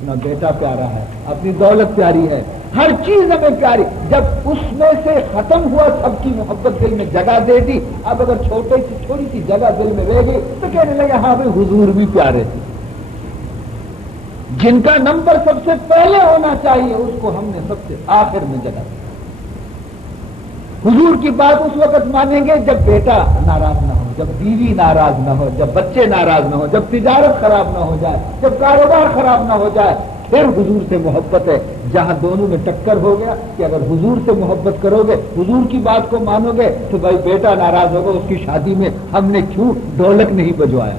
اپنا بیٹا پیارا ہے، اپنی دولت پیاری ہے، ہر چیز ہمیں پیاری. جب اس میں سے ختم ہوا سب کی محبت دل میں جگہ دے دی، اب اگر چھوٹی سی جگہ دل میں رہ گئی تو کہنے لگے ہاں بھائی حضور بھی پیارے تھے. جن کا نمبر سب سے پہلے ہونا چاہیے اس کو ہم نے سب سے آخر میں جگہ دی. حضور کی بات اس وقت مانیں گے جب بیٹا ناراض نہ ہو، جب بیوی ناراض نہ ہو، جب بچے ناراض نہ ہو، جب تجارت خراب نہ ہو جائے، جب کاروبار خراب نہ ہو جائے، پھر حضور سے محبت ہے. جہاں دونوں میں ٹکر ہو گیا کہ اگر حضور سے محبت کرو گے، حضور کی بات کو مانو گے تو بھائی بیٹا ناراض ہوگا، اس کی شادی میں ہم نے کیوں ڈھولک نہیں بجوایا،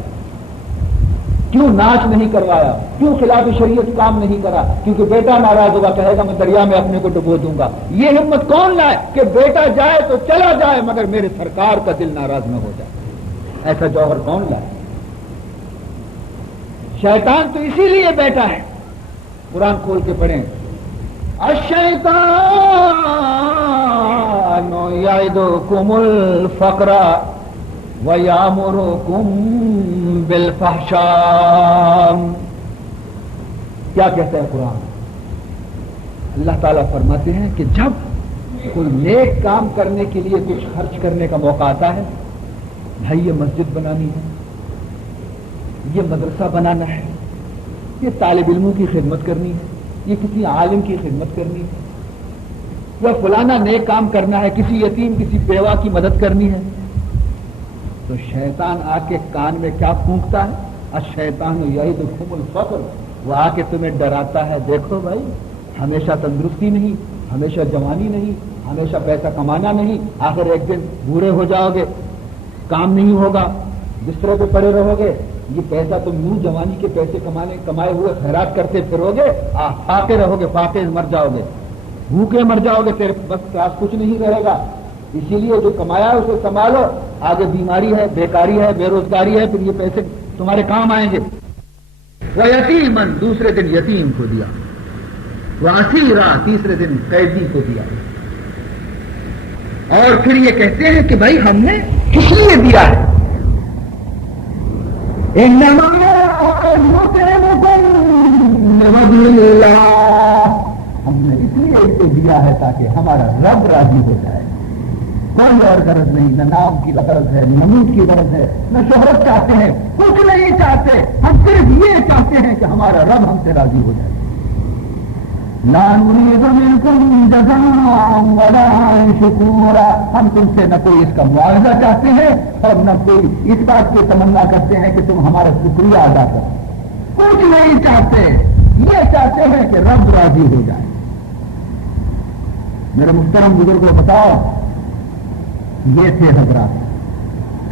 کیوں ناچ نہیں کروایا، کیوں خلاف شریعت کام نہیں کرا، کیونکہ بیٹا ناراض ہوگا، کہے گا میں دریا میں اپنے کو ڈبو دوں گا. یہ ہمت کون لائے کہ بیٹا جائے تو چلا جائے مگر میرے سرکار کا دل ناراض نہ ہو جائے؟ ایسا جوہر کون لائے؟ شیطان تو اسی لیے بیٹا ہے. قرآن کھول کے پڑھیں، الشیطان یعدکم الفقر وَيَأْمُرُكُمْ بِالْفَحْشَاءِ. کیا کہتا ہے قرآن؟ اللہ تعالیٰ فرماتے ہیں کہ جب کوئی نیک کام کرنے کے لیے کچھ خرچ کرنے کا موقع آتا ہے، بھائی یہ مسجد بنانی ہے، یہ مدرسہ بنانا ہے، یہ طالب علموں کی خدمت کرنی ہے، یہ کسی عالم کی خدمت کرنی ہے، یا فلانا نیک کام کرنا ہے، کسی یتیم کسی بیوہ کی مدد کرنی ہے، تو شیطان آ کے کان میں کیا پھونکتا ہے؟ الشیطان یعدکم الفقر. وہ آ کے تمہیں ڈراتا ہے، دیکھو بھائی ہمیشہ تندرستی نہیں، ہمیشہ جوانی نہیں، ہمیشہ پیسہ کمانا نہیں، آخر ایک دن بوڑھے ہو جاؤ گے، کام نہیں ہوگا، بسترے پہ پڑے رہو گے، یہ پیسہ تم یوں جوانی کے پیسے کمائے ہوئے خیرات کرتے پھرو گے، فاقے رہو گے، فاقے مر جاؤ گے، بھوکے مر جاؤ گے، تیرے بس پاس کچھ نہیں رہے گا. اسی لیے جو کمایا ہے اسے سنبھالو، آگے بیماری ہے، بیکاری ہے، بے روزگاری ہے، پھر یہ پیسے تمہارے کام آئیں گے. وَيَتِيمًا، دوسرے دن یتیم کو دیا، وَأَسِيرًا، تیسرے دن قیدی کو دیا. اور پھر یہ کہتے ہیں کہ بھائی ہم نے کس لیے دیا ہے؟ إِنَّمَا نُطْعِمُكُمْ لِوَجْهِ اللَّهِ، ہم نے اس لیے اسے دیا ہے تاکہ ہمارا رب راضی ہو جائے. کوئی اور غرض نہیں، نہ نام کی غرض ہے، نہ نمود کی غرض ہے، نہ شہرت چاہتے ہیں، کچھ نہیں چاہتے، ہم صرف یہ چاہتے ہیں کہ ہمارا رب ہم سے راضی ہو جائے. لا نريد منكم جزاء ولا شكورا، ہم تم سے نہ کوئی اس کا معاوضہ چاہتے ہیں اور نہ کوئی اس بات کی تمنا کرتے ہیں کہ تم ہمارا شکریہ ادا کرو. کچھ نہیں چاہتے، یہ چاہتے ہیں کہ رب راضی ہو جائے. میرے محترم بزرگوں بتاؤ، یہ تھے حضرات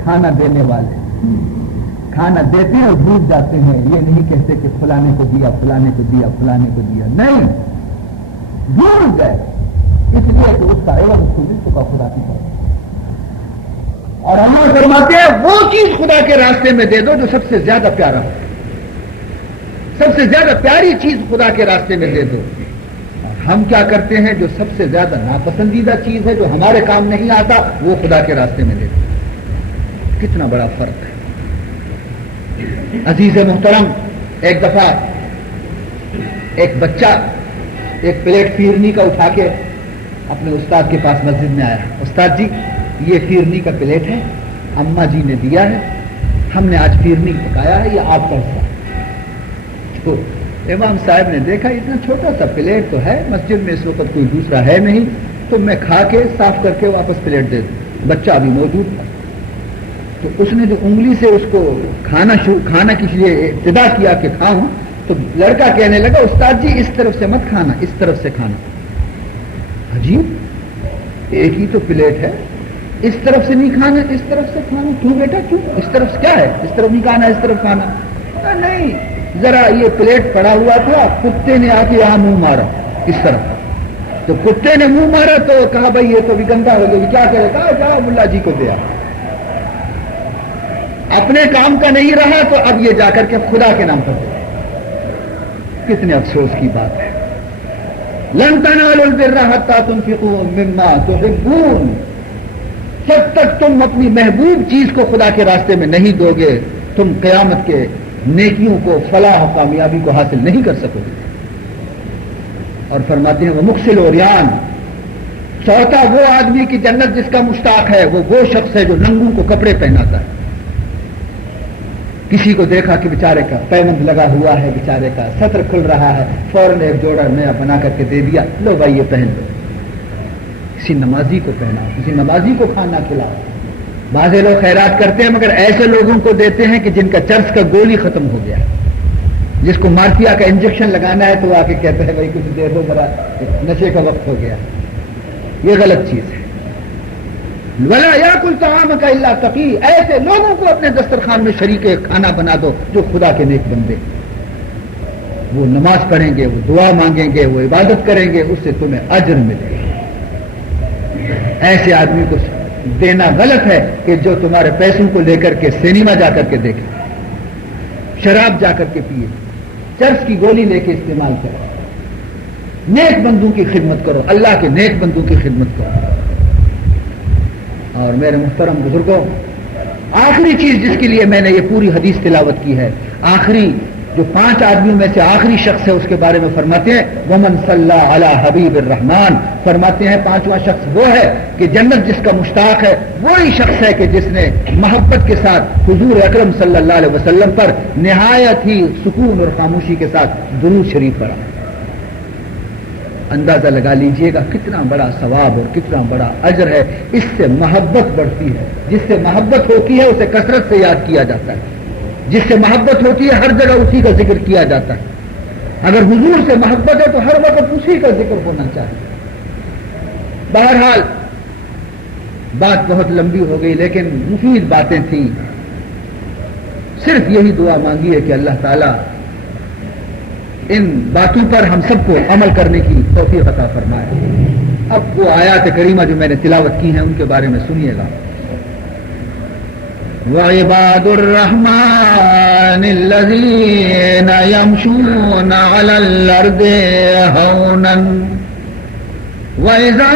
کھانا دینے والے. کھانا دیتے ہیں اور بھول جاتے ہیں، یہ نہیں کہتے کہ فلانے کو دیا، فلانے کو دیا، فلانے کو دیا، نہیں، بھول گئے، اس لیے کہ اس کا عوض اس کو مل چکا خدا کی طرف. اور ہم فرماتے ہیں وہ چیز خدا کے راستے میں دے دو جو سب سے زیادہ پیارا ہو، سب سے زیادہ پیاری چیز خدا کے راستے میں دے دو. ہم کیا کرتے ہیں؟ جو سب سے زیادہ ناپسندیدہ چیز ہے، جو ہمارے کام نہیں آتا، وہ خدا کے راستے میں دے دو. کتنا بڑا فرق ہے. عزیز محترم، ایک دفعہ ایک بچہ ایک پلیٹ پیرنی کا اٹھا کے اپنے استاد کے پاس مسجد میں آیا. استاد جی یہ پیرنی کا پلیٹ ہے، اماں جی نے دیا ہے، ہم نے آج پیرنی پکایا ہے، یہ آپ کا حصہ. تو امام صاحب نے دیکھا اتنا چھوٹا سا پلیٹ تو ہے، مسجد میں اس وقت کوئی دوسرا ہے نہیں، تو میں کھا کے صاف کر کے واپس پلیٹ دے دوں. بچہ ابھی موجود تھا، تو اس نے جو انگلی سے اس کو کھانا کے لیے ابتدا کیا کہ کھاؤں، تو لڑکا کہنے لگا استاد جی اس طرف سے مت کھانا، اس طرف سے کھانا. عجیب، ایک ہی تو پلیٹ ہے، اس طرف سے نہیں کھانا، اس طرف سے کھانا. کیوں بیٹا کیوں؟ اس طرف سے کیا ہے؟ اس طرف نہیں کھانا، اس طرف کھانا. نہیں، ذرا یہ پلیٹ پڑا ہوا تھا، کتے نے آ کے یہاں منہ مارا اس طرف، تو کتے نے منہ مارا تو کہا بھائی یہ تو بھی گندا ہو گیا، کیا کرے؟ کہا جاؤ ملا جی کو دیا. اپنے کام کا نہیں رہا تو اب یہ جا کر کے خدا کے نام پر دے. کتنے افسوس کی بات ہے. لن تنالوا البر حتى تنفقوا مما تحبون، جب تک تم اپنی محبوب چیز کو خدا کے راستے میں نہیں دو گے، تم قیامت کے نیکیوں کو، فلاح و کامیابی کو حاصل نہیں کر سکو گے۔ اور فرماتے ہیں وہ مقصل اوریان، چوتھا وہ آدمی کی جنت جس کا مشتاق ہے وہ شخص ہے جو ننگوں کو کپڑے پہناتا ہے۔ کسی کو دیکھا کہ بیچارے کا پیمند لگا ہوا ہے، بیچارے کا سطر کھل رہا ہے، فوراً ایک جوڑا نیا بنا کر کے دے دیا، لو بھائی یہ پہن لو۔ کسی نمازی کو پہنا، کسی نمازی کو کھانا کھلاؤ۔ بعض لوگ خیرات کرتے ہیں مگر ایسے لوگوں کو دیتے ہیں کہ جن کا چرس کا گولی ختم ہو گیا، جس کو مارفیا کا انجیکشن لگانا ہے تو وہ آ کے کہتے ہیں بھائی کچھ دے دو ذرا، نشے کا وقت ہو گیا۔ یہ غلط چیز ہے۔ وَلَا يَأْكُلْ طَعَامَكَ إِلَّا تَقِي، ایسے لوگوں کو اپنے دسترخوان میں شریک کھانا بنا دو جو خدا کے نیک بندے، وہ نماز پڑھیں گے، وہ دعا مانگیں گے، وہ عبادت کریں گے، اس سے تمہیں اجر ملے گا۔ ایسے آدمی کو دینا غلط ہے کہ جو تمہارے پیسوں کو لے کر کے سینما جا کر کے دیکھے، شراب جا کر کے پیے، چرس کی گولی لے کے استعمال کرو۔ نیک بندوں کی خدمت کرو، اللہ کے نیک بندوں کی خدمت کرو۔ اور میرے محترم بزرگوں، آخری چیز جس کے لیے میں نے یہ پوری حدیث تلاوت کی ہے، آخری جو 5 آدمیوں میں سے آخری شخص ہے اس کے بارے میں فرماتے ہیں ومن صلی علی حبیب الرحمن، فرماتے ہیں 5واں شخص وہ ہے کہ جنت جس کا مشتاق ہے وہی شخص ہے کہ جس نے محبت کے ساتھ حضور اکرم صلی اللہ علیہ وسلم پر نہایت ہی سکون اور خاموشی کے ساتھ درود شریف پڑھا۔ اندازہ لگا لیجئے گا کتنا بڑا ثواب اور کتنا بڑا اجر ہے۔ اس سے محبت بڑھتی ہے، جس سے محبت ہوتی ہے اسے کثرت سے یاد کیا جاتا ہے، جس سے محبت ہوتی ہے ہر جگہ اسی کا ذکر کیا جاتا ہے۔ اگر حضور سے محبت ہے تو ہر وقت اسی کا ذکر ہونا چاہیے۔ بہرحال بات بہت لمبی ہو گئی لیکن مفید باتیں تھیں، صرف یہی دعا مانگی ہے کہ اللہ تعالیٰ ان باتوں پر ہم سب کو عمل کرنے کی توفیق عطا فرمائے۔ اب وہ آیات کریمہ جو میں نے تلاوت کی ہیں ان کے بارے میں سنیے گا۔ وعباد الرحمن الذين يمشون على الأرض هونا وإذا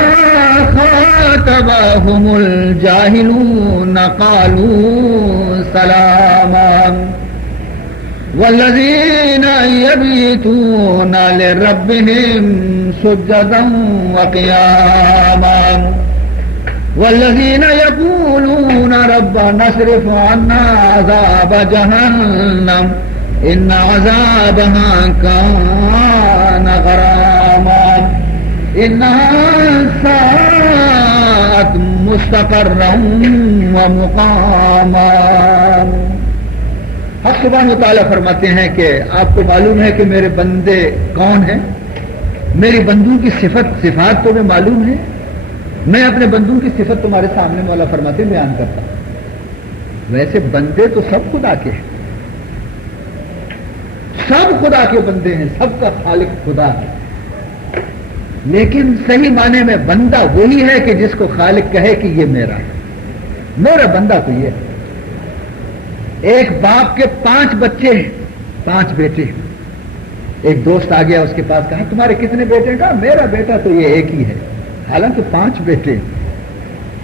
خاطبهم الجاهلون قالوا سلاما والذين يبيتون لربهم سجدا وقياما والذين يقولون ربنا اصرف عنا عذاب جهنم إن عذابها كان غراما إنها ساءت مستقرا ومقاما۔ حق سبحانہ و تعالیٰ فرماتے ہیں کہ آپ کو معلوم ہے کہ میرے بندے کون ہیں، میری بندوں کی صفات تمہیں معلوم ہے، میں اپنے بندوں کی صفت تمہارے سامنے مولا فرماتے بیان کرتا ہوں۔ ویسے بندے تو سب خدا کے ہیں، سب خدا کے بندے ہیں، سب کا خالق خدا ہے، لیکن صحیح معنی میں بندہ وہی ہے کہ جس کو خالق کہے کہ یہ میرا ہے، میرا بندہ تو یہ ہے۔ ایک باپ کے 5 بچے ہیں، 5 بیٹے، ایک دوست آ گیا اس کے پاس، کہا تمہارے کتنے بیٹے؟ کہا میرا بیٹا تو یہ ایک ہی ہے، حالانکہ 5 بیٹے۔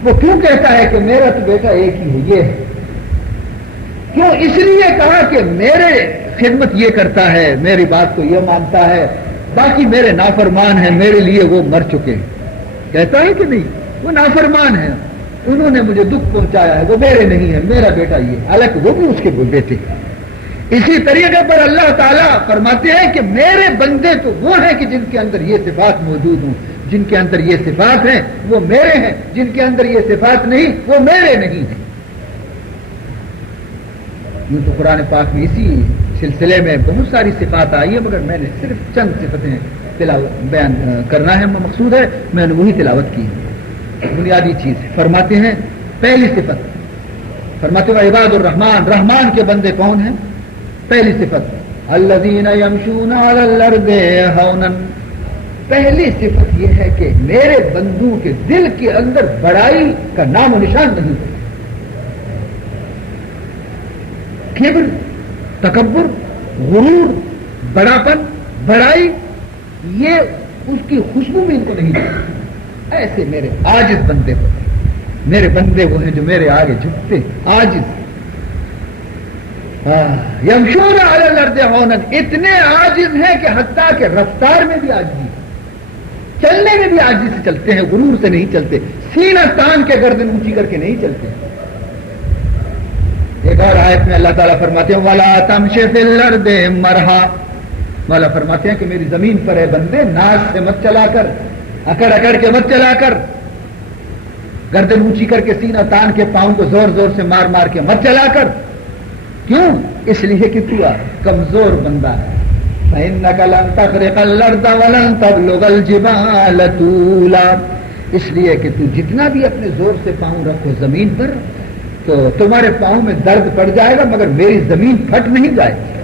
وہ کیوں کہتا ہے کہ میرا تو بیٹا ایک ہی ہے؟ یہ ہے کیوں؟ اس لیے کہا کہ میرے خدمت یہ کرتا ہے، میری بات کو یہ مانتا ہے، باقی میرے نافرمان ہیں، میرے لیے وہ مر چکے ہیں۔ کہتا ہے کہ نہیں؟ وہ نافرمان ہیں، انہوں نے مجھے دکھ پہنچایا ہے، وہ میرے نہیں ہے، میرا بیٹا یہ، حالانکہ وہ بھی اس کے بیٹے۔ اسی طریقے پر اللہ تعالیٰ فرماتے ہیں کہ میرے بندے تو وہ ہیں کہ جن کے اندر یہ صفات موجود ہوں، جن کے اندر یہ صفات ہیں وہ میرے ہیں، جن کے اندر یہ صفات نہیں وہ میرے نہیں ہیں۔ یوں تو قرآن پاک میں اسی سلسلے میں بہت ساری صفات آئی ہے، مگر میں نے صرف چند صفتیں بیان کرنا ہے مقصود ہے، میں نے وہی تلاوت کی ہے۔ بنیادی چیز فرماتے ہیں، پہلی صفت فرماتے ہیں عباد الرحمن، رحمان کے بندے کون ہیں؟ پہلی صفت الذین یمشون علی الارض ہونا، پہلی صفت یہ ہے کہ میرے بندوں کے دل کے اندر بڑائی کا نام و نشان نہیں ہے۔ کبر، تکبر، غرور، بڑاپن، بڑائی، یہ اس کی خوشبو بھی ان کو نہیں ہے۔ ایسے میرے عاجز بندے ہوتے ہیں، میرے بندے وہ ہیں جو میرے آگے جھکتے عاجز۔ یمشون علی الارض ہونا، اتنے عاجز ہیں کہ حتیٰ کہ رفتار میں بھی عاجزی، چلنے میں بھی عاجزی سے چلتے ہیں، غرور سے نہیں چلتے، سینہ تان کے گردن اونچی کر کے نہیں چلتے۔ ایک اور آیت میں اللہ تعالیٰ فرماتے ہیں وَلَا تَمْشِ فِي الْأَرْضِ مَرْحًا، مولا فرماتے ہیں کہ میری زمین پر ہے بندے ناز سے مت چلا کر، اکڑ اکڑ کے مت چلا کر، گردن اونچی کر کے سینہ تان کے پاؤں کو زور زور سے مار مار کے مت چلا کر۔ کیوں؟ اس لیے کہ تو کمزور بندہ ہے۔ فَإِنَّكَ لَن تَخْرِقَ الْأَرْضَ وَلَن تَبْلُغَ الْجِبَالَ طُولًا، اس لیے کہ تو جتنا بھی اپنے زور سے پاؤں رکھو زمین پر تو تمہارے پاؤں میں درد پڑ جائے گا مگر میری زمین پھٹ نہیں جائے گی۔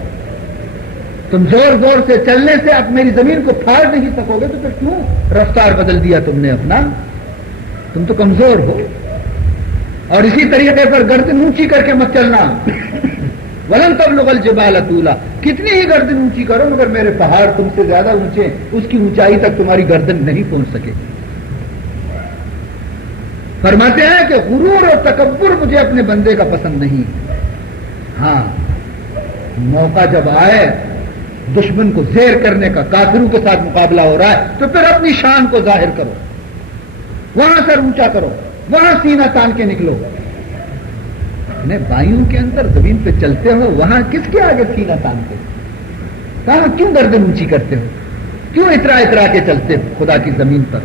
تم زور زور سے چلنے سے اب میری زمین کو پھاڑ نہیں سکو گے، تو پھر کیوں رفتار بدل دیا تم نے اپنا؟ تم تو کمزور ہو۔ اور اسی طریقے پر گردن اونچی کر کے مت چلنا، وَلَن تَبْلُغَ الْجِبَالَ طُولًا، کتنی ہی گردن اونچی کرو مگر میرے پہاڑ تم سے زیادہ اونچے، اس کی اونچائی تک تمہاری گردن نہیں پہنچ سکے۔ فرماتے ہیں کہ غرور اور تکبر مجھے اپنے بندے کا پسند نہیں۔ ہاں، موقع جب آئے دشمن کو زیر کرنے کا، کافروں کے ساتھ مقابلہ ہو رہا ہے، تو پھر اپنی شان کو ظاہر کرو، وہاں سر اونچا کرو، وہاں سینہ تان کے نکلو۔ اپنے بھائیوں کے اندر زمین پہ چلتے ہو، وہاں کس کے آگے سینہ تانتے ہو؟ کہاں کیوں گردن اونچی کرتے ہو؟ کیوں اترا اترا کے چلتے ہو خدا کی زمین پر؟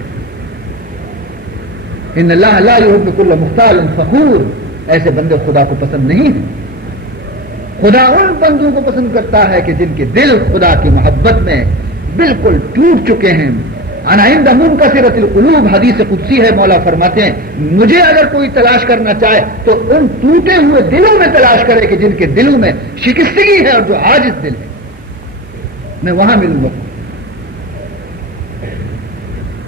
ان اللہ لا یحب کل مختال فخور، ایسے بندے خدا کو پسند نہیں ہیں۔ خدا ان بندوں کو پسند کرتا ہے کہ جن کے دل خدا کی محبت میں بالکل ٹوٹ چکے ہیں۔ انا عند منکسرۃ القلوب، حدیث قدسی ہے، مولا فرماتے ہیں مجھے اگر کوئی تلاش کرنا چاہے تو ان ٹوٹے ہوئے دلوں میں تلاش کرے کہ جن کے دلوں میں شکستگی ہے اور جو عاجز دل ہے، میں وہاں ملوں گا۔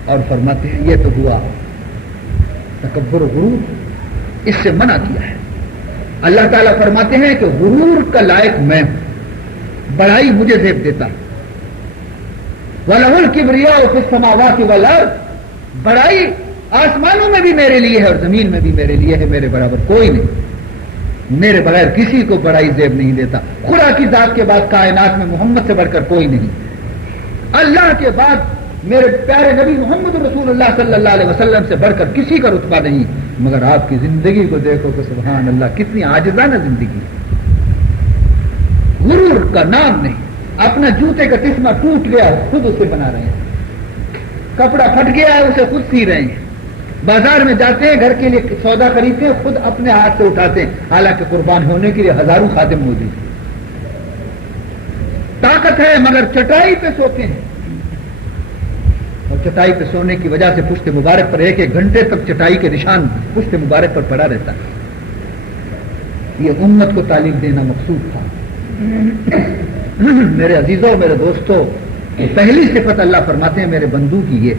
اور فرماتے ہیں یہ تو ہوا تکبر و غرور، اس سے منع کیا ہے۔ اللہ تعالیٰ فرماتے ہیں کہ غرور کا لائق میں ہوں، بڑائی مجھے زیب دیتا ہے۔ وَلَهُ الْكِبْرِيَاءُ فِي السَّمَاوَاتِ وَالْأَرْضِ، بڑائی آسمانوں میں بھی میرے لیے ہے اور زمین میں بھی میرے لیے ہے، میرے برابر کوئی نہیں، میرے بغیر کسی کو بڑائی زیب نہیں دیتا۔ خدا کی ذات کے بعد کائنات میں محمد سے بڑھ کر کوئی نہیں، اللہ کے بعد میرے پیارے نبی محمد رسول اللہ صلی اللہ علیہ وسلم سے بڑھ کر کسی کا رتبہ نہیں۔ مگر آپ کی زندگی کو دیکھو کہ سبحان اللہ کتنی عاجزانہ زندگی ہے۔ غرور کا نام نہیں۔ اپنا جوتے کا تسمہ ٹوٹ گیا ہے خود اسے بنا رہے ہیں، کپڑا پھٹ گیا ہے اسے خود سی رہے ہیں، بازار میں جاتے ہیں گھر کے لیے سودا خریدتے ہیں خود اپنے ہاتھ سے اٹھاتے ہیں، حالانکہ قربان ہونے کے لیے ہزاروں خادم موجود ہیں۔ طاقت ہے مگر چٹائی پہ سوتے ہیں، اور چٹائی پہ سونے کی وجہ سے پشت مبارک پر ایک ایک گھنٹے تک چٹائی کے نشان پشت مبارک پر پڑا رہتا ہے۔ یہ امت کو تعلیم دینا مقصود تھا۔ میرے عزیزوں، میرے دوستوں، پہلی صفت اللہ فرماتے ہیں میرے بندوں کی یہ،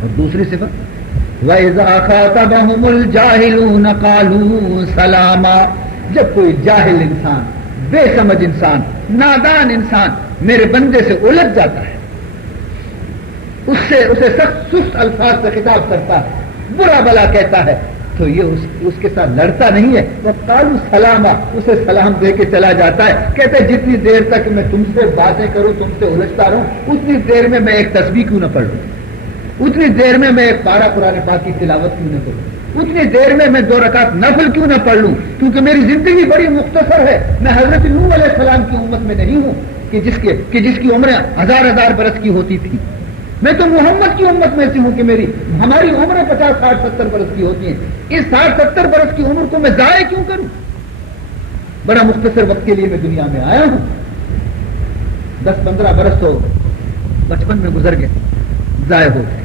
اور دوسری صفت وَإِذَا خَاطَبَهُمُ الْجَاهِلُونَ قَالُوا سَلَامًا، جب کوئی جاہل انسان، بے سمجھ انسان، نادان انسان میرے بندے سے الجھ جاتا ہے، اسے سخت سست الفاظ سے خطاب کرتا ہے، برا بلا کہتا ہے، تو یہ اس کے ساتھ لڑتا نہیں ہے، وہ قالوا سلاما، اسے سلام دے کے چلا جاتا ہے۔ کہتے ہیں جتنی دیر تک میں تم سے باتیں کروں، تم سے الجھتا رہوں، اتنی دیر میں ایک تسبیح کیوں نہ پڑھ لوں، اتنی دیر میں ایک پارہ قرآن پاک کی تلاوت کیوں نہ کروں، اتنی دیر میں 2 رکعت نفل کیوں نہ پڑھ لوں، کیونکہ میری زندگی بڑی مختصر ہے۔ میں حضرت نوح علیہ السلام کی امت میں نہیں ہوں کہ جس کی عمریں 1000 برس کی ہوتی تھی، میں تو محمد کی امت میں سے ہوں کہ ہماری عمریں 50 60 70 برس کی ہوتی ہیں۔ اس 60 70 برس کی عمر کو میں ضائع کیوں کروں؟ بڑا مختصر وقت کے لیے میں دنیا میں آیا ہوں، 10 15 برس تو بچپن میں گزر گئے، ضائع ہو گئے،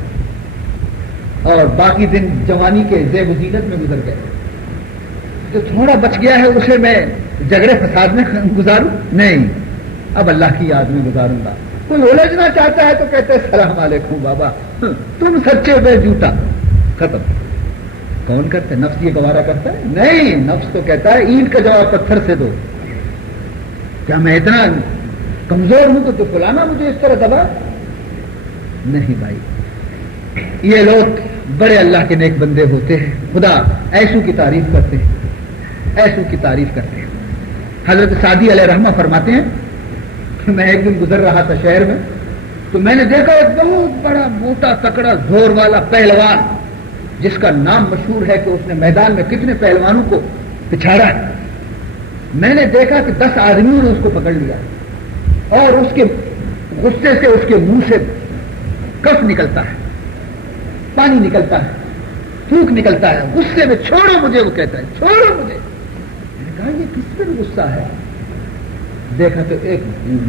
اور باقی دن جوانی کے زیب و زینت میں گزر گئے۔ جو تھوڑا بچ گیا ہے اسے میں جھگڑے فساد میں گزاروں؟ نہیں، اب اللہ کی یاد میں گزاروں گا۔ کوئی الجھنا چاہتا ہے تو کہتے ہیں السلام علیکم بابا، تم سچے بے جھوٹا، ختم۔ کون کرتے؟ نفس یہ گوارا کرتا ہے؟ نہیں، نفس تو کہتا ہے اینٹ کا جواب پتھر سے دو۔ کیا میں اتنا کمزور ہوں تو فلانا مجھے اس طرح دبا؟ نہیں بھائی، یہ لوگ بڑے اللہ کے نیک بندے ہوتے ہیں، خدا ایسو کی تعریف کرتے ہیں، ایسو کی تعریف کرتے ہیں۔ حضرت سعدی علیہ رحمہ فرماتے ہیں کہ میں ایک دن گزر رہا تھا شہر میں، تو میں نے دیکھا ایک بہت بڑا موٹا تکڑا زور والا پہلوان، جس کا نام مشہور ہے کہ اس نے میدان میں کتنے پہلوانوں کو پچھاڑا ہے۔ میں نے دیکھا کہ 10 آدمیوں نے اس کو پکڑ لیا اور اس کے غصے سے اس کے منہ سے کف نکلتا ہے، پانی نکلتا ہے، تھوک نکلتا ہے، غصے میں چھوڑو مجھے، وہ کہتا ہے چھوڑو مجھے۔ میں نے کہا یہ کس پر غصہ ہے؟ دیکھا تو ایک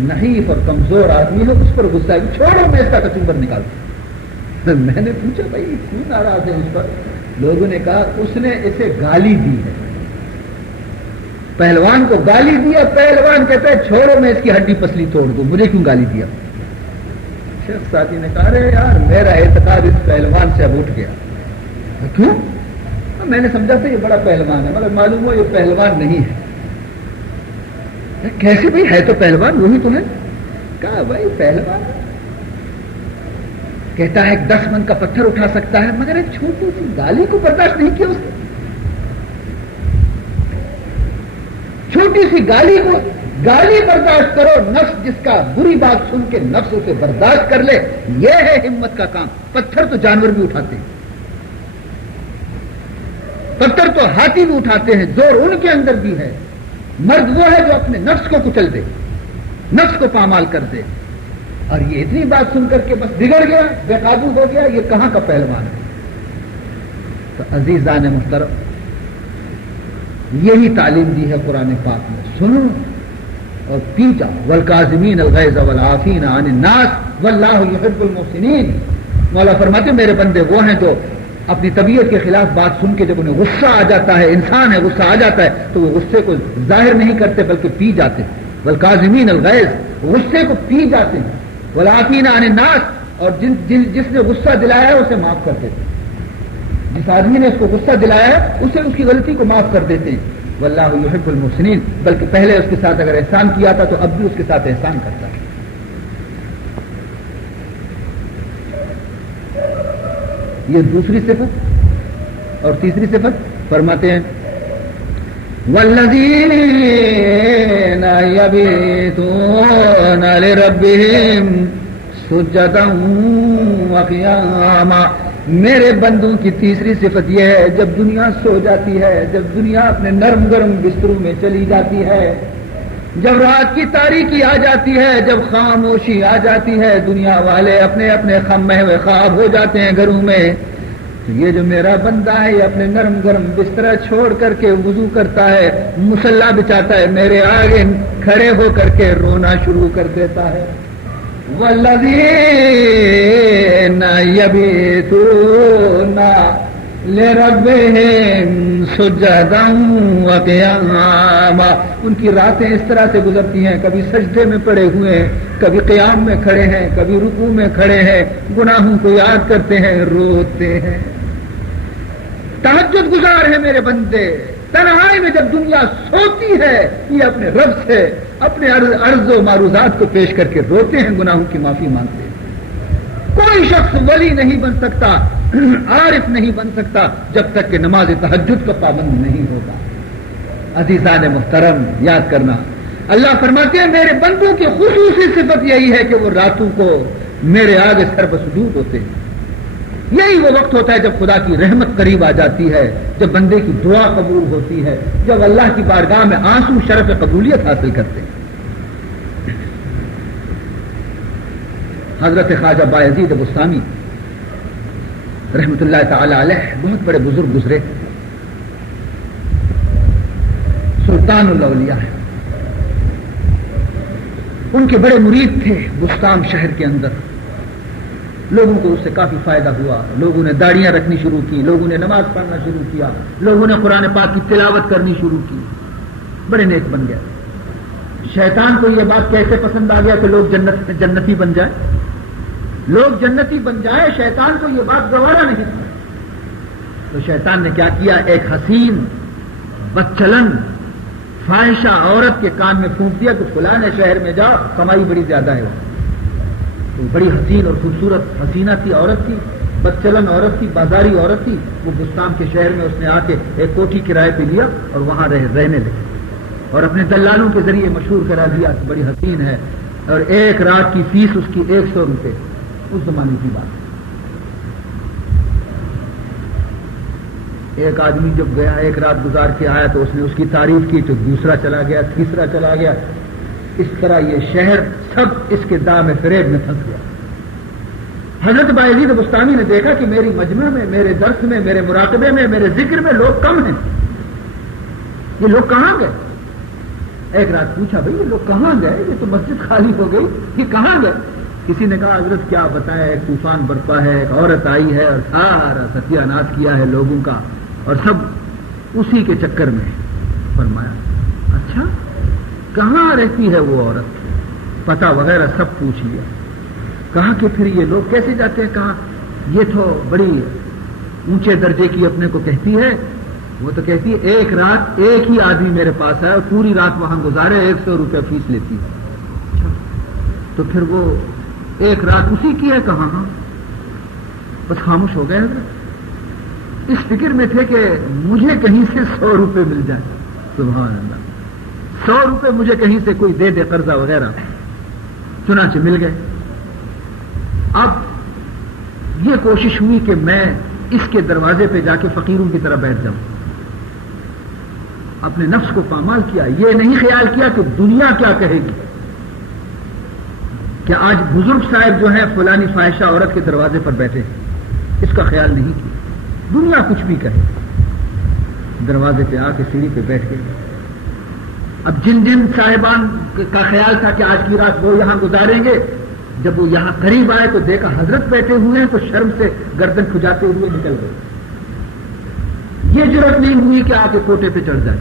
نحیف اور کمزور آدمی ہے، اس پر غصہ ہے، چھوڑو میں اس کا کچمبر نکالتا۔ میں نے پوچھا بھائی کیوں ناراض ہے اس پر؟ لوگوں نے کہا اس نے اسے گالی دی ہے، پہلوان کو گالی دیا، پہلوان کہتا ہے چھوڑو میں اس کی ہڈی پسلی توڑ دوں، مجھے کیوں گالی دیا؟ شیخ ساتھی نے کہا ارے یار میرا اعتقاد اس پہلوان سے اب اٹھ گیا۔ کیوں؟ میں نے سمجھا تھا یہ بڑا پہلوان ہے، مگر معلوم ہو یہ پہلوان نہیں ہے۔ کیسے بھائی ہے تو پہلوان، وہی تو ہے۔ کہا بھائی پہلوان کہتا ہے 10 من کا پتھر اٹھا سکتا ہے، مگر ایک چھوٹی سی گالی کو برداشت نہیں کیا اس نے۔ چھوٹی سی گالی کو گالی برداشت کرو، نفس جس کا بری بات سن کے نفس اسے برداشت کر لے، یہ ہے ہمت کا کام۔ پتھر تو جانور بھی اٹھاتے ہیں، پتھر تو ہاتھی بھی اٹھاتے ہیں، زور ان کے اندر بھی ہے۔ مرد وہ ہے جو اپنے نفس کو کچل دے، نفس کو پامال کر دے، اور یہ اتنی بات سن کر کے بس بگڑ گیا، بے قابو ہو گیا، یہ کہاں کا پہلوان ہے؟ تو عزیزان محترم یہی تعلیم دی ہے قرآن پاک میں، سنو اور پی جاؤ۔ والکاظمین الغیظ والعافین عن الناس واللہ یحب المحسنین۔ مولا فرماتے ہیں میرے بندے وہ ہیں جو اپنی طبیعت کے خلاف بات سن کے جب انہیں غصہ آ جاتا ہے، انسان ہے غصہ آ جاتا ہے تو وہ غصے کو ظاہر نہیں کرتے بلکہ پی جاتے ہیں۔ والکاظمین الغیظ، غصے کو پی جاتے ہیں۔ والعافین عن الناس، اور جس نے غصہ دلایا ہے اسے معاف کر دیتے ہیں۔ جس آدمی نے اس کو غصہ دلایا ہے اسے اس کی غلطی کو معاف کر دیتے ہیں۔ واللہ یحب المحسنین، بلکہ پہلے اس کے ساتھ اگر احسان کیا تھا تو اب بھی اس کے ساتھ احسان کرتا ہے۔ یہ دوسری صفت۔ اور تیسری صفت فرماتے ہیں والذین یبیتون لربہم سجدا وقیاما۔ میرے بندوں کی تیسری صفت یہ ہے جب دنیا سو جاتی ہے، جب دنیا اپنے نرم گرم بستروں میں چلی جاتی ہے، جب رات کی تاریکی آ جاتی ہے، جب خاموشی آ جاتی ہے، دنیا والے اپنے اپنے خمے ہوئے خواب ہو جاتے ہیں گھروں میں، تو یہ جو میرا بندہ ہے یہ اپنے نرم گرم بستر چھوڑ کر کے وضو کرتا ہے، مصلی بچاتا ہے، میرے آگے کھڑے ہو کر کے رونا شروع کر دیتا ہے۔ والذین یبیتون لربہم سجدا وقیاما۔ ان کی راتیں اس طرح سے گزرتی ہیں، کبھی سجدے میں پڑے ہوئے ہیں، کبھی قیام میں کھڑے ہیں، کبھی رکوع میں کھڑے ہیں، گناہوں کو یاد کرتے ہیں، روتے ہیں۔ تہجد گزار ہے میرے بندے، تنہائی میں جب دنیا سوتی ہے یہ اپنے رب سے اپنے عرض و معروضات کو پیش کر کے روتے ہیں، گناہوں کی معافی مانگتے ہیں۔ کوئی شخص ولی نہیں بن سکتا، عارف نہیں بن سکتا جب تک کہ نماز تہجد کا پابند نہیں ہوگا۔ عزیزان محترم یاد کرنا، اللہ فرماتے ہیں میرے بندوں کی خصوصی صفت یہی ہے کہ وہ راتوں کو میرے آگے سر بسجود ہوتے ہیں۔ یہی وہ وقت ہوتا ہے جب خدا کی رحمت قریب آ جاتی ہے، جب بندے کی دعا قبول ہوتی ہے، جب اللہ کی بارگاہ میں آنسو شرف قبولیت حاصل کرتے ہیں۔ حضرت خواجہ بایزید بستامی رحمت اللہ تعالی علیہ بہت بڑے بزرگ گزرے، سلطان الاولیاء ہیں، ان کے بڑے مرید تھے بستام شہر کے اندر۔ لوگوں کو اس سے کافی فائدہ ہوا، لوگوں نے داڑیاں رکھنی شروع کی، لوگوں نے نماز پڑھنا شروع کیا، لوگوں نے قرآن پاک کی تلاوت کرنی شروع کی، بڑے نیک بن گئے۔ شیطان کو یہ بات کیسے پسند آ گیا کہ لوگ جنتی بن جائیں، لوگ جنتی بن جائیں، شیطان کو یہ بات گوارا نہیں تھا۔ تو شیطان نے کیا کیا، ایک حسین بدچلن فاحشہ عورت کے کان میں پھونک دیا کہ فلاں شہر میں جاؤ، کمائی بڑی زیادہ ہے۔ وہ بڑی حسین اور خوبصورت حسینہ تھی، عورت تھی، بدچلن عورت تھی، بازاری عورت تھی۔ وہ بستام کے شہر میں اس نے آ کے ایک کوٹھی کرائے پہ لیا اور وہاں رہنے لگی۔ اور اپنے دلالوں کے ذریعے مشہور کرا دیا کہ بڑی حسین ہے اور ایک رات کی فیس اس کی 100 روپے. اس زمانے کی بات. ایک آدمی جب گیا ایک رات گزار کے آیا تو اس نے اس کی تعریف کی تو دوسرا چلا گیا, تیسرا چلا گیا. اس طرح یہ شہر سب اس کے دام فریب میں پھنس گیا. حضرت بایزید بستامی نے دیکھا کہ میری مجمع میں, میرے درس میں, میرے مراقبے میں, میرے ذکر میں لوگ کم ہیں. یہ لوگ کہاں گئے؟ ایک رات پوچھا بھائی یہ لوگ کہاں گئے؟ یہ تو مسجد خالی ہو گئی, یہ کہاں گئے؟ کسی نے کہا حضرت کیا بتائیں, ایک طوفان برپا ہے, ایک عورت آئی ہے اور سارا ستیہ ناش کیا ہے لوگوں کا اور سب اسی کے چکر میں. فرمایا اچھا کہاں رہتی ہے وہ عورت؟ پتہ وغیرہ سب پوچھ لیا. کہا کہ پھر یہ لوگ کیسے جاتے ہیں؟ کہا یہ تو بڑی اونچے درجے کی اپنے کو کہتی ہے. وہ تو کہتی ہے ایک رات ایک ہی آدمی میرے پاس ہے اور پوری رات وہاں گزارے, 100 روپے فیس لیتی ہے. تو پھر وہ ایک رات اسی کی ہے. کہاں؟ ہاں. بس خاموش ہو گئے. اس فکر میں تھے کہ مجھے کہیں سے 100 روپے مل جائے. سبحان اللہ, 100 روپے مجھے کہیں سے کوئی دے دے قرضہ وغیرہ. چنانچہ مل گئے. اب یہ کوشش ہوئی کہ میں اس کے دروازے پہ جا کے فقیروں کی طرح بیٹھ جاؤں. اپنے نفس کو پامال کیا. یہ نہیں خیال کیا کہ دنیا کیا کہے گی, کہ آج بزرگ صاحب جو ہیں فلانی فاحشہ عورت کے دروازے پر بیٹھے ہیں, اس کا خیال نہیں کیا. دنیا کچھ بھی کہے. دروازے پہ آ کے سیڑھی پہ بیٹھ کے اب جن جن صاحبان کا خیال تھا کہ آج کی رات وہ یہاں گزاریں گے, جب وہ یہاں قریب آئے تو دیکھا حضرت بیٹھے ہوئے ہیں تو شرم سے گردن کھجاتے ہوئے نکل گئے. یہ جرأت نہیں ہوئی کہ آ کے کوٹے پہ چڑھ جائے.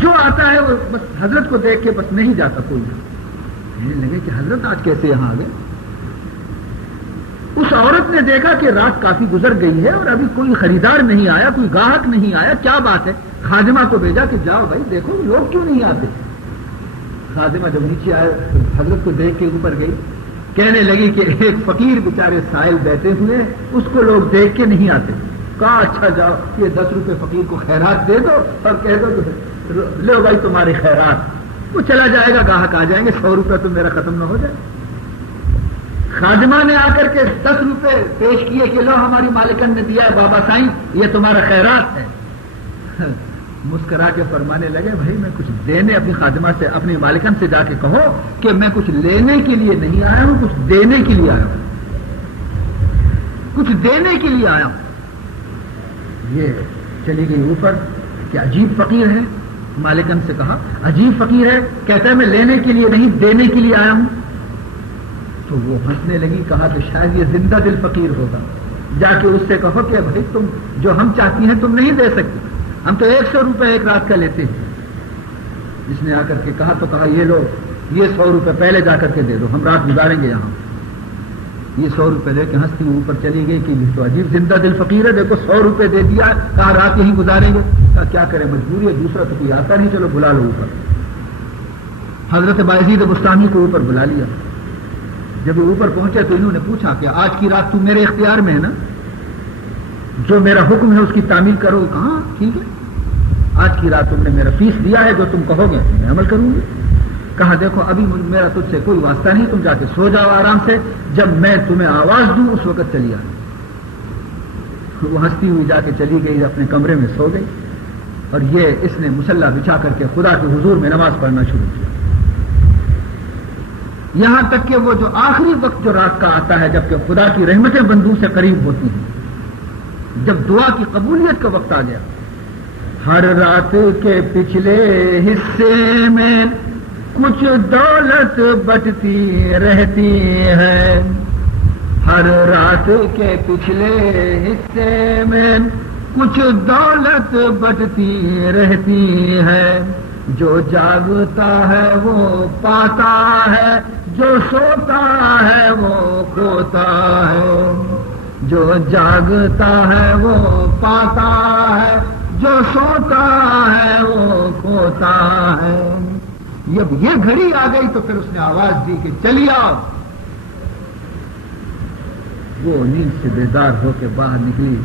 جو آتا ہے وہ بس حضرت کو دیکھ کے بس نہیں جاتا کوئی. کہنے لگے کہ حضرت آج کیسے یہاں آ گئے؟ اس عورت نے دیکھا کہ رات کافی گزر گئی ہے اور ابھی کوئی خریدار نہیں آیا, کوئی گاہک نہیں آیا. کیا بات ہے؟ خادمہ کو بھیجا کہ جاؤ بھائی دیکھو لوگ کیوں نہیں آتے. خادمہ جب نیچے آئے حضرت کو دیکھ کے اوپر گئی, کہنے لگی کہ ایک فقیر بیچارے سائل بیٹھے ہوئے, اس کو لوگ دیکھ کے نہیں آتے. کہا اچھا جاؤ یہ 10 روپے فقیر کو خیرات دے دو اور کہہ دو لو بھائی تمہاری خیرات. وہ چلا جائے گا, گاہک آ جائیں گے, 100 روپے تو میرا ختم نہ ہو جائے. خادمہ نے آ کر کے 10 روپے پیش کیے کہ لو ہماری مالکن نے دیا ہے بابا سائیں, یہ تمہارا خیرات ہے. مسکرا کے فرمانے لگے بھائی میں کچھ دینے, اپنی خادمہ سے اپنی مالکن سے جا کے کہو کہ میں کچھ لینے کے لیے نہیں آیا ہوں, کچھ دینے کے لیے آیا ہوں, کچھ دینے کے لیے آیا ہوں. یہ چلی گئی اوپر کہ عجیب فقیر ہے. مالکن سے کہا عجیب فقیر ہے, کہتا ہے میں لینے کے لیے نہیں دینے کے لیے آیا ہوں. تو وہ ہنسنے لگی. کہا کہ شاید یہ زندہ دل فقیر ہوگا. جا کے اس سے کہو کہ بھائی تم جو ہم چاہتی ہیں تم نہیں دے سکتے, ہم تو 100 روپے ایک رات کا لیتے ہیں. اس نے آ کر کے کہا تو کہا یہ لو یہ 100 روپے پہلے جا کر کے دے دو, ہم رات گزاریں گے یہاں. یہ 100 روپے لے کے ہنستی اوپر چلی گئی کہ تو عجیب زندہ دل فقیر ہے, دیکھو 100 روپے دے دیا, کہا رات یہیں گزاریں گے. کہا کیا کریں مجبوری ہے, دوسرا تو کوئی آتا نہیں, چلو بلا لو اوپر. حضرت بایزید بستامی کو اوپر بلا لیا. جب وہ اوپر پہنچے تو انہوں نے پوچھا کہ آج کی رات تم میرے اختیار میں ہے نا, جو میرا حکم ہے اس کی تعمیل کرو. کہاں ٹھیک ہے, آج کی رات تم نے میرا فیس دیا ہے, جو تم کہو گے میں عمل کروں گی. کہا دیکھو ابھی میرا تجھ سے کوئی واسطہ نہیں, تم جا کے سو جاؤ آرام سے, جب میں تمہیں آواز دوں اس وقت چلی آ. وہ ہنستی ہوئی جا کے چلی گئی, اپنے کمرے میں سو گئی. اور یہ اس نے مصلی بچھا کر کے خدا کے حضور میں نماز پڑھنا شروع کیا. یہاں تک کہ وہ جو آخری وقت جو رات کا آتا ہے جبکہ خدا کی رحمتیں بندوں سے قریب ہوتی ہیں, جب دعا کی قبولیت کا وقت آ گیا. ہر رات کے پچھلے حصے میں کچھ دولت بٹتی رہتی ہے, ہر رات کے پچھلے حصے میں کچھ دولت بٹتی رہتی ہے, جو جاگتا ہے وہ پاتا ہے, جو سوتا ہے وہ کھوتا ہے, جو جاگتا ہے وہ پاتا ہے, جو سوتا ہے وہ کھوتا ہے. جب یہ گھڑی آ گئی تو پھر اس نے آواز دی کہ چلی آؤ. وہ نیند سے بیدار ہو کے باہر نکلی,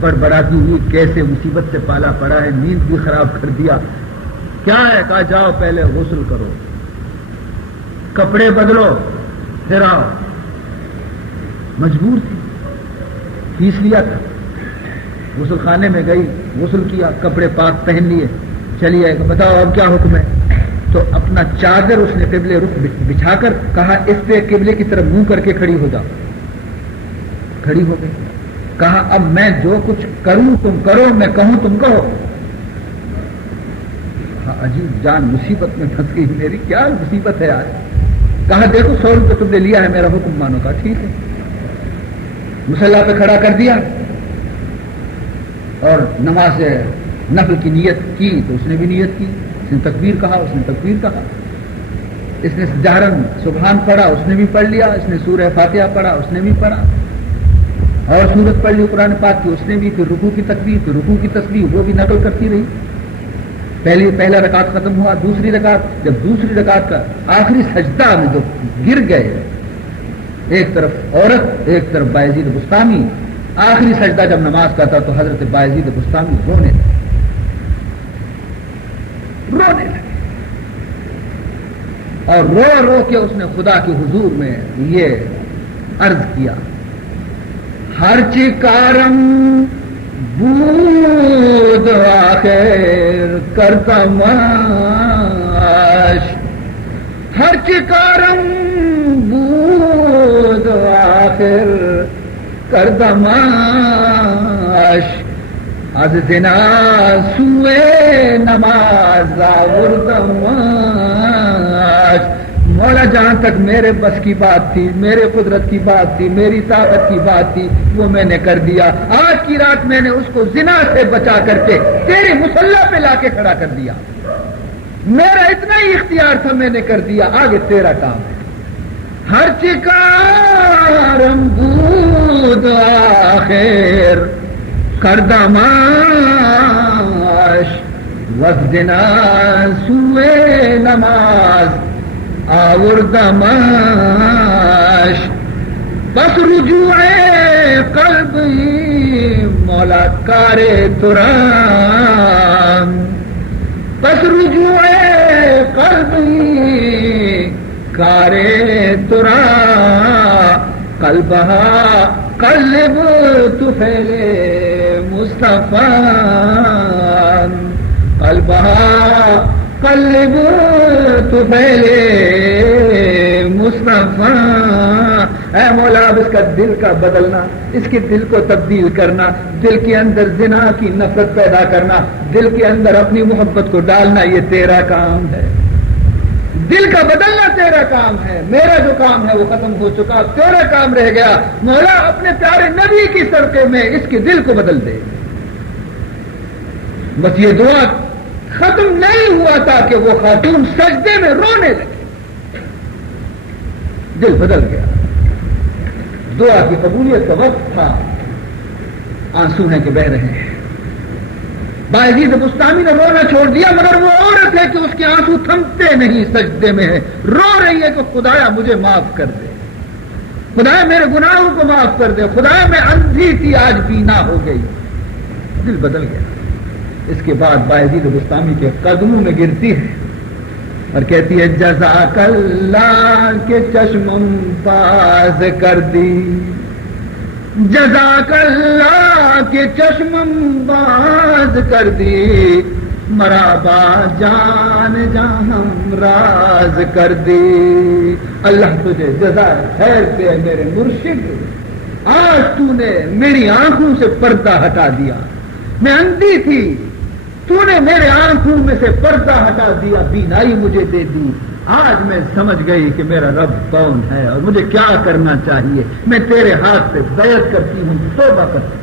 بڑبڑاتی ہوئی کیسے مصیبت سے پالا پڑا ہے, نیند بھی خراب کر دیا. کیا ہے؟ کہا جاؤ پہلے غسل کرو، کپڑے بدلو، پھر آؤ۔ مجبور تھی، فیس لیا تھا، غسل خانے میں گئی، غسل کیا، کپڑے پاک پہن لیے، چلی آئے، بتاؤ اب کیا حکم ہے؟ تو اپنا چادر اس نے قبلے رخ بچھا کر کہا اس پہ قبلے کی طرف منہ کر کے کھڑی ہو جاؤ۔ کھڑی ہو گئی، کہا اب میں جو کچھ کروں تم کرو، میں کہوں تم کہو۔ عجیب جان مصیبت میں پھنس گئی میری، کیا مصیبت ہے آج؟ کہا دیکھو 100 روپے تم نے لیا ہے، میرا حکم مانو۔ کا ٹھیک ہے، مصلی پہ کھڑا کر دیا اور نماز نفل کی نیت کی تو اس نے بھی نیت کی، اس نے تکبیر کہا، اس نے تکبیر کہا، اس نے جہرن سبحان پڑھا، اس نے بھی پڑھ لیا، اس نے سورہ فاتحہ پڑھا، اس نے بھی پڑھا، اور سورت پڑھ لی قرآن پاک کی، اس نے بھی، پھر رکوع کی تکبیر، پھر رکوع کی تسبیح، وہ بھی نقل کرتی رہی۔ پہلا رکعت ختم ہوا، دوسری رکعت، جب دوسری رکعت کا آخری سجدہ میں جو گر گئے، ایک طرف عورت ایک طرف بایزید بستامی، آخری سجدہ جب نماز کا تھا تو حضرت بایزید بستامی رونے لگے اور رو رو کے اس نے خدا کے حضور میں یہ عرض کیا، ہر چکارم بود آخر کرتا ماش، ہر چکارم بود آخر کرتا ماش، از زنا سوئے نماز آورتا ماش۔ مولا جہاں تک میرے بس کی بات تھی، میرے قدرت کی بات تھی، میری طاقت کی بات تھی، وہ میں نے کر دیا۔ آج کی رات میں نے اس کو زنا سے بچا کر کے تیری مصلی پہ لا کے کھڑا کر دیا، میرا اتنا ہی اختیار تھا، میں نے کر دیا، آگے تیرا کام ہے۔ ہر چکارم بود آخر کردماش، وزنا سوئے نماز آوردماش، بس رجوع قلب مولا کار ترام، بس رجوع قلب کار ترا، قلبها قلب طفیل مصطفیٰ، قلبها قلب طفیل مصطفیٰ۔ اے مولا اب اس کا دل کا بدلنا، اس کے دل کو تبدیل کرنا، دل کے اندر زنا کی نفرت پیدا کرنا، دل کے اندر اپنی محبت کو ڈالنا، یہ تیرا کام ہے، دل کا بدلنا تیرا کام ہے۔ میرا جو کام ہے وہ ختم ہو چکا، تیرا کام رہ گیا۔ مولا اپنے پیارے نبی کی صدقے میں اس کے دل کو بدل دے۔ بس یہ دعا ختم نہیں ہوا تھا کہ وہ خاتون سجدے میں رونے لگی، دل بدل گیا۔ دعا کی قبولیت کا وقت تھا، آنسو ہیں کہ بہ رہے ہیں۔ بایزید بستامی نے رونا چھوڑ دیا، مگر وہ عورت ہے کہ اس کے آنسو تھمتے نہیں، سجدے میں ہے، رو رہی ہے کہ خدایا مجھے معاف کر دے، خدایا میرے گناہوں کو معاف کر دے، خدایا میں اندھی تھی آج بینا ہو گئی۔ دل بدل گیا۔ اس کے بعد بایزید بستامی کے قدموں میں گرتی ہے اور کہتی ہے جزاک اللہ کے چشمم باز کر دی، جزاک اللہ کے چشمم باز کر دی، مرابا جان جہاں راز کر دی۔ اللہ تجھے جزائے خیر دے میرے مرشد، آج تو نے میری آنکھوں سے پردہ ہٹا دیا، میں اندھی تھی، تو نے میرے آنکھوں میں سے پردہ ہٹا دیا، بینائی مجھے دے دی۔ آج میں سمجھ گئی کہ میرا رب کون ہے اور مجھے کیا کرنا چاہیے، میں تیرے ہاتھ سے بیعت کرتی ہوں، توبہ کرتی ہوں۔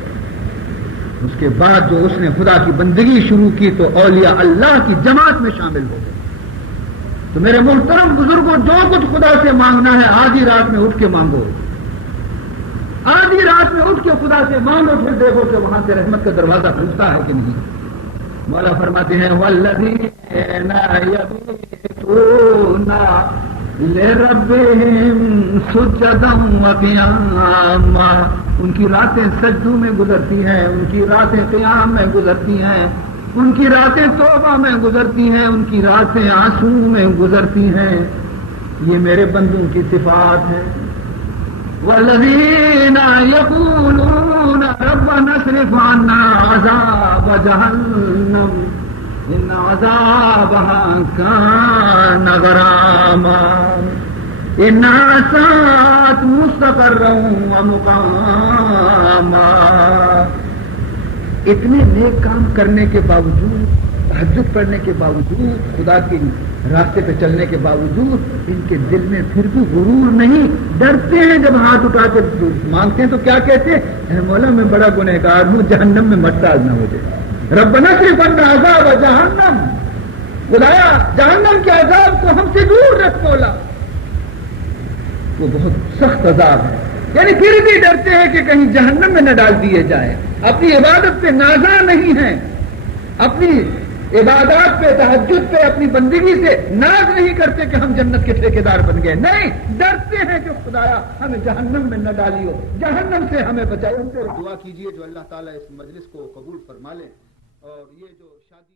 اس کے بعد جو اس نے خدا کی بندگی شروع کی تو اولیاء اللہ کی جماعت میں شامل ہو گئے۔ تو میرے محترم بزرگوں، جو کچھ خدا سے مانگنا ہے آدھی رات میں اٹھ کے مانگو، آدھی رات میں اٹھ کے خدا سے مانگو، پھر دیکھو کہ وہاں سے رحمت کا دروازہ کھلتا ہے کہ نہیں۔ مولا فرماتے ہیں والذین یبیتون لربہم سجدا وقیاما، ان کی راتیں سجدوں میں گزرتی ہیں، ان کی راتیں قیام میں گزرتی ہیں، ان کی راتیں توبہ میں گزرتی ہیں، ان کی راتیں آنسو میں گزرتی ہیں. یہ میرے بندوں کی صفات ہے. والذین یقولون ربنا اصرف عنا عذاب جہنم ان عذابها کان غراما انها ساءت مستقرا ومقاما. اتنے نیک کام کرنے کے باوجود، تہجد پڑھنے کے باوجود، خدا کے راستے پہ چلنے کے باوجود ان کے دل میں پھر بھی غرور نہیں. ڈرتے ہیں جب ہاتھ اٹھا کے مانگتے ہیں تو کیا کہتے ہیں؟ اے مولا میں بڑا گنہگار ہوں، جہنم میں مت ڈالنا مجھے. ربنا اصرف عنا عذاب جہنم، خدایا جہنم کے عذاب کو ہم سے دور رکھ مولا. وہ بہت سخت عذاب ہے. یعنی پھر بھی ڈرتے ہیں کہ کہیں جہنم میں نہ ڈال دیے جائیں. اپنی عبادت پہ نازاں نہیں ہیں، اپنی عبادات پہ، تہجد پہ، اپنی بندگی سے ناز نہیں کرتے کہ ہم جنت کے ٹھیکیدار بن گئے. نہیں، ڈرتے ہیں کہ خدایا ہمیں جہنم میں نہ ڈالیو، جہنم سے ہمیں بچائے. دعا کیجئے جو اللہ تعالیٰ اس مجلس کو قبول فرما لے. اور یہ جو شادی